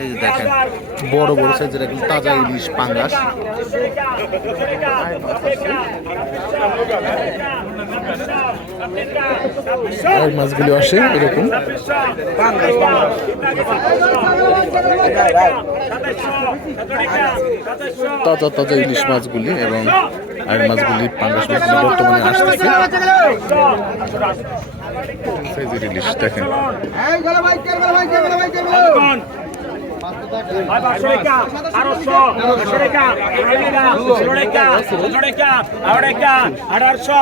এই যে দেখেন, বড় বড় সাইজের একদম তাজা ইলিশ পাঙ্গাস। আর মাছগুলি আসে এরকম। তাজা তাজা ইলিশ মাছগুলি এবং আর মাছগুলি পাঙ্গাস মাছগুলি বর্তমানে আসতেছে। সাইজের ইলিশ দেখেন। আঠারোশো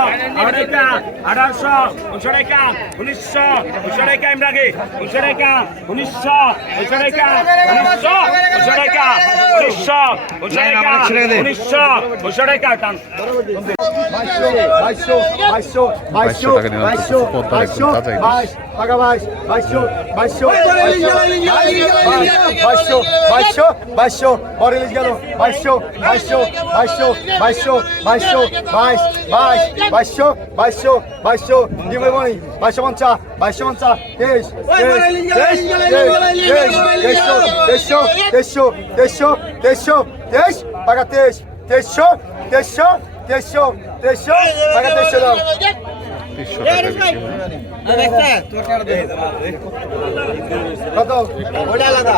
আঠারোশো উনশো টাকা উনিশশো উনশো টাকা ইমরাগে উনশো টাকা উনিশশো উনশো টাকা উনিশশো উনশো টাকা উনিশশো উনশো টাকা উনিশশো উনশো টাকা টান বাইশশো বাইশশো বাইশশো বাইশশো বাইশশো বাইশ টাকা বাইশ বাইশশো বাইশশো বাইশশো বাইশশো বাইশশো বড় ইলিশ গেল বাইশশো বাইশশো বাইশশো বাইশশো বাইশশো বাইশ বাইশ বাইশশো বাইশশো বাইশশো ডিমের মনি বাইশশো পঞ্চা বাইশশো পঞ্চা তেইশ তেইশ তেইশ তেইশশো তেইশশো তেইশশো তেইশশো তেইশশো তেইশ টাকা তেইশ তেইশশো তেইশশো তেইশশো তেইশশো টাকা তেইশশো দাও বত্রিশশো টাকা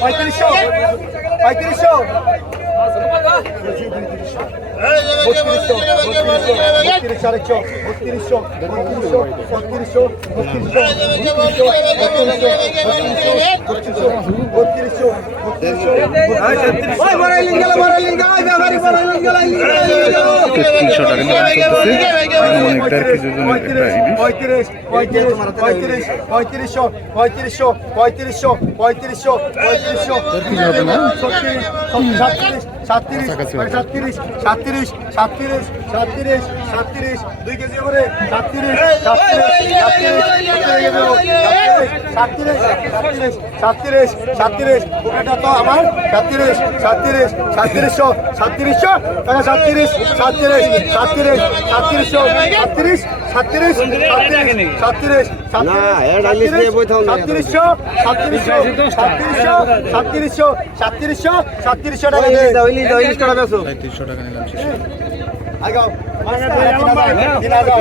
পঁয়ত্রিশশো পঁয়ত্রিশশো। তিনশো টাকা অনেকটার কিছু পঁয়ত্রিশ পঁয়ত্রিশ পঁয়ত্রিশ পঁয়ত্রিশশো পঁয়ত্রিশশো পঁয়ত্রিশশো পঁয়ত্রিশশো পঁয়ত্রিশশো পঁয়ত্রিশশো সত্তিরিশ সাতচল্লিশ সাতত্রিশ সাতত্রিশ। সাতত্রিশ সাতত্রিশ সাতত্রিশ সাতত্রিশ দুই কেজি করে সাতত্রিশ সাতত্রিশ সাতত্রিশ সাতত্রিশ সাতত্রিশ এটা তো আমার সাতত্রিশ সাতত্রিশ সাতত্রিশশো সাতত্রিশশো টাকা সাতত্রিশ সাতত্রিশ সাতত্রিশ সাতত্রিশশো সাতত্রিশ সাতত্রিশ সাতত্রিশ সাতত্রিশ সাতত্রিশশো সাতত্রিশশো সাতত্রিশশো সাতত্রিশশো সাতত্রিশশো সাতত্রিশশো টাকা টাকা নিলাম আগাও তিন হাজার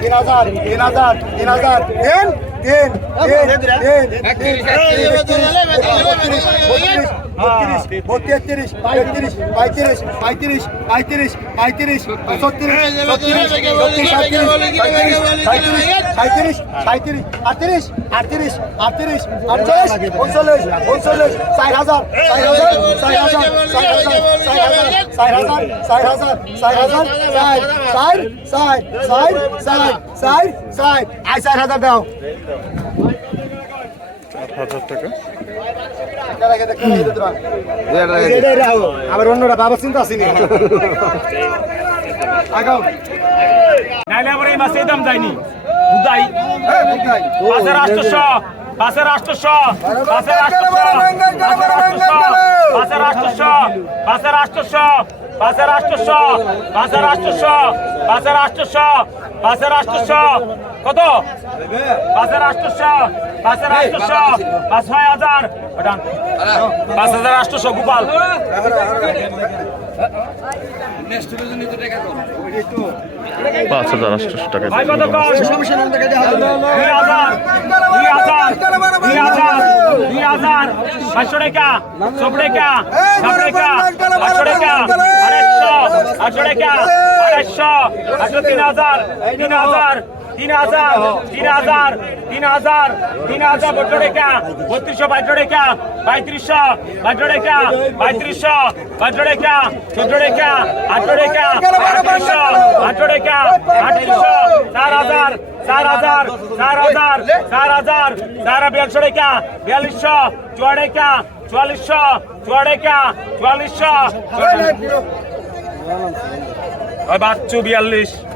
তিন হাজার তিন হাজার তিন হাজার তিন তিন তিন তিন তেত্রিশ তেত্রিশ হ্যাঁ। পঁয়ত্রিশ পঁয়ত্রিশ পঁয়ত্রিশ পঁয়ত্রিশ ছত্রিশ সাঁত্রিশ সাঁত্রিশ আটত্রিশ আটত্রিশ আটত্রিশ আটচল্লিশ উনচল্লিশ উনচল্লিশ চার হাজার চার হাজার চার হাজার চার হাজার চার হাজার চার হাজার চার হাজার চার চার চার চার চার চার চার আয় চার হাজার দাও। হাজার টাকা আবার অন্যরা বাবা চিন্তা আসেনি আগাও নাইলে আবার এই মাসে দাম যায়নি বুদাই পাঁচের আষ্টশো পাঁচের আষ্টশো পাঁচের আষ্টশো পাঁচের আষ্টশো পাঁচের আষ্টশো পাঁচের আষ্টশো পাঁচের আষ্টশো পাঁচের আষ্টশো পাঁচের আষ্টশো কত পাঁচের আষ্টশো পাঁচের আষ্টশো পাঁচ ছয় হাজার পাঁচ হাজার আষ্টশো গোপাল। পাঁচ হাজার আটশোশো টাকা। দুই হাজার দুই হাজার দুই হাজার দুই হাজার পাঁচশো টাকা সব টাকা সব টাকা পাঁচশো টাকা আড়াইশো আটশো টাকা আড়াইশো আটশো তিন হাজার তিন হাজার তিন হাজার তিন হাজার তিন হাজার তিন হাজার বট্ট টাকা বত্রিশশো বাইশশো টাকা পঁয়ত্রিশশো বাইশশো টাকা পঁয়ত্রিশশো বাইশশো টাকা চোদ্দ আটশো টাকা আটত্রিশশো আটশো টাকা আটত্রিশশো, চার হাজার চার হাজার চার হাজার চার হাজার, চার বিয়াল্লিশশো টাকা বিয়াল্লিশশো চুয়া টাকা চুয়াল্লিশশো চুয়া টাকা চুয়াল্লিশশো বাচ্চু বিয়াল্লিশ।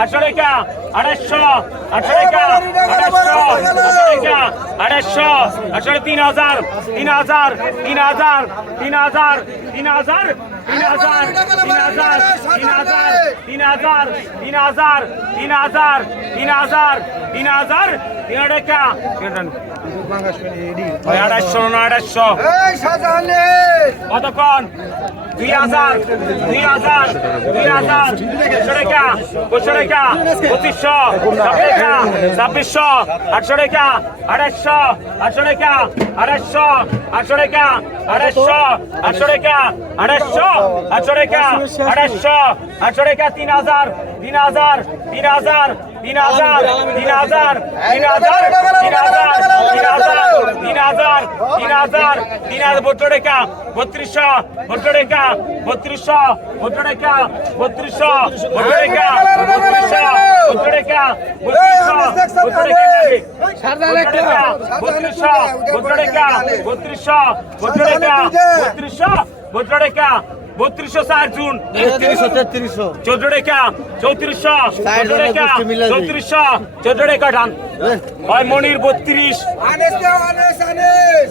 আটশো টাকা আড়াইশো আটশো টাকা আড়াইশো আটশো টাকা আড়াইশো আটশো তিন হাজার তিন হাজার তিন হাজার তিন হাজার তিন হাজার তিন হাজার তিন হাজার তিন হাজার তিন হাজার তিন হাজার তিন হাজার তিন হাজার তিন হাজার তিন টাকা আড়াইশো আড়াইশো কতক্ষণ দুই হাজার দুই হাজার দুই হাজার। একশো টাকা, দুশো টাকা, পঁচিশশো টাকা ছাব্বিশশো, আটশো টাকা, আড়াইশো, আটশো টাকা, আড়াইশো, আটশো টাকা, আড়াইশো, আটশো টাকা, আড়াইশো, আটশো টাকা, আড়াইশো আটশো টাকা তিন হাজার তিন হাজার তিন হাজার তিন হাজার তিন হাজার তিন হাজার তিন হাজার তিন হাজার তিন হাজার তিন হাজার তিন হাজার বত্রিশ টাকা বত্রিশশো বত্রিশ টাকা বত্রিশশো বত্রিশ টাকা বত্রিশশো বত্রিশ টাকা বত্রিশশো বত্রিশ টাকা বত্রিশশো বত্রিশ টাকা বত্রিশশো বত্রিশ টাকা বত্রিশশো বত্রিশ টাকা বত্রিশশো বত্রিশ টাকা বত্রিশশো চার জুন। চোদ্দ টাকা চৌত্রিশশো চোদ্দ টাকা চৌত্রিশশো চোদ্দ টাকা ডান হয় মনির বত্রিশ। আনেস দেও আনেস আনেস।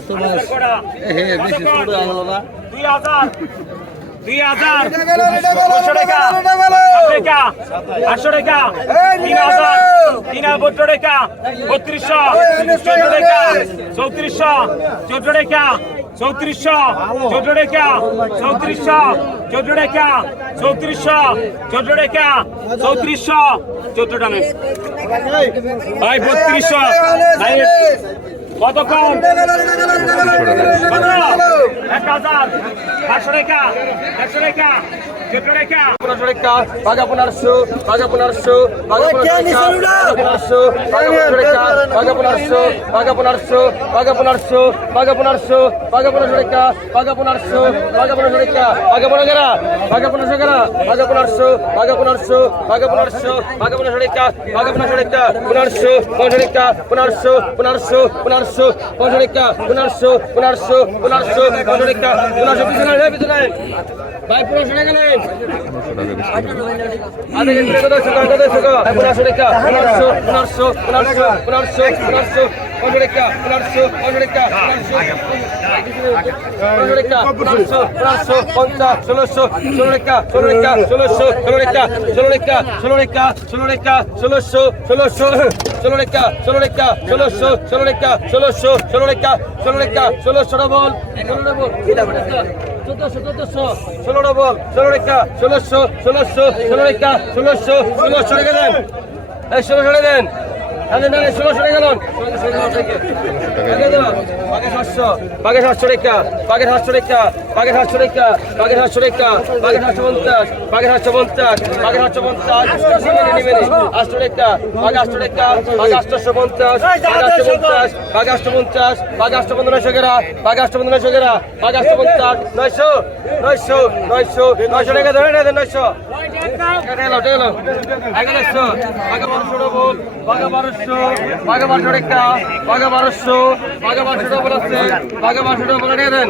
দুই হাজার দুই হাজার। পাঁচশো টাকা টাকা আটশো টাকা তিন হাজার তিন বত্র টাকা বত্রিশশো চোদ্দ টাকা চৌত্রিশশো চোদ্দ টাকা চৌত্রিশশো চোদ্দ টাকা চৌত্রিশশো চোদ্দ টাকা চৌত্রিশশো চোদ্দ টাকা চৌত্রিশশো চোদ্দ টাকা ভাই বত্রিশশো কত? এক হাজার। পুনর্শ পুনর্শ পুনর্শ পুনর্শ পুনর্শ পুনর্শ পিছনে পনেরোশো টাকা ষোলোশোটা বল চোদ্দশো চোদ্দশো ষোলোটা বল ষোলো রেখা ষোলোশো ষোলোশো ষোলো রেখা ষোলোশো ষোলোশো রেখে দেন। ষোলোশো দেন। ষোলোশো টাকা পাকে সাতশো পাকে সাতশো রেখা পাকে সাতশো রেখা পাকে সাতশো রেখা পাকে সাতশো রেখা পাকে সাতশো পঞ্চাশ পাকে সাতশো পঞ্চাশ পাকে সাতশো পঞ্চাশ আটশো রেখা পাকে আটশো রেখা পাকে আটশো পঞ্চাশ পাকে আটশো পঞ্চাশ পাকে আটশো পঞ্চাশ পাকে আটশো পনেরো নয়শো নয়শো নয়শো নয়শো টাকা ধরে না নয়শো বারোশো বারোশো বারোশো রেখা বারোশো বারোশো টাকা বলাচ্ছে বাঘে পাঁচশো বলে নিয়ে দেন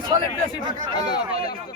সলিড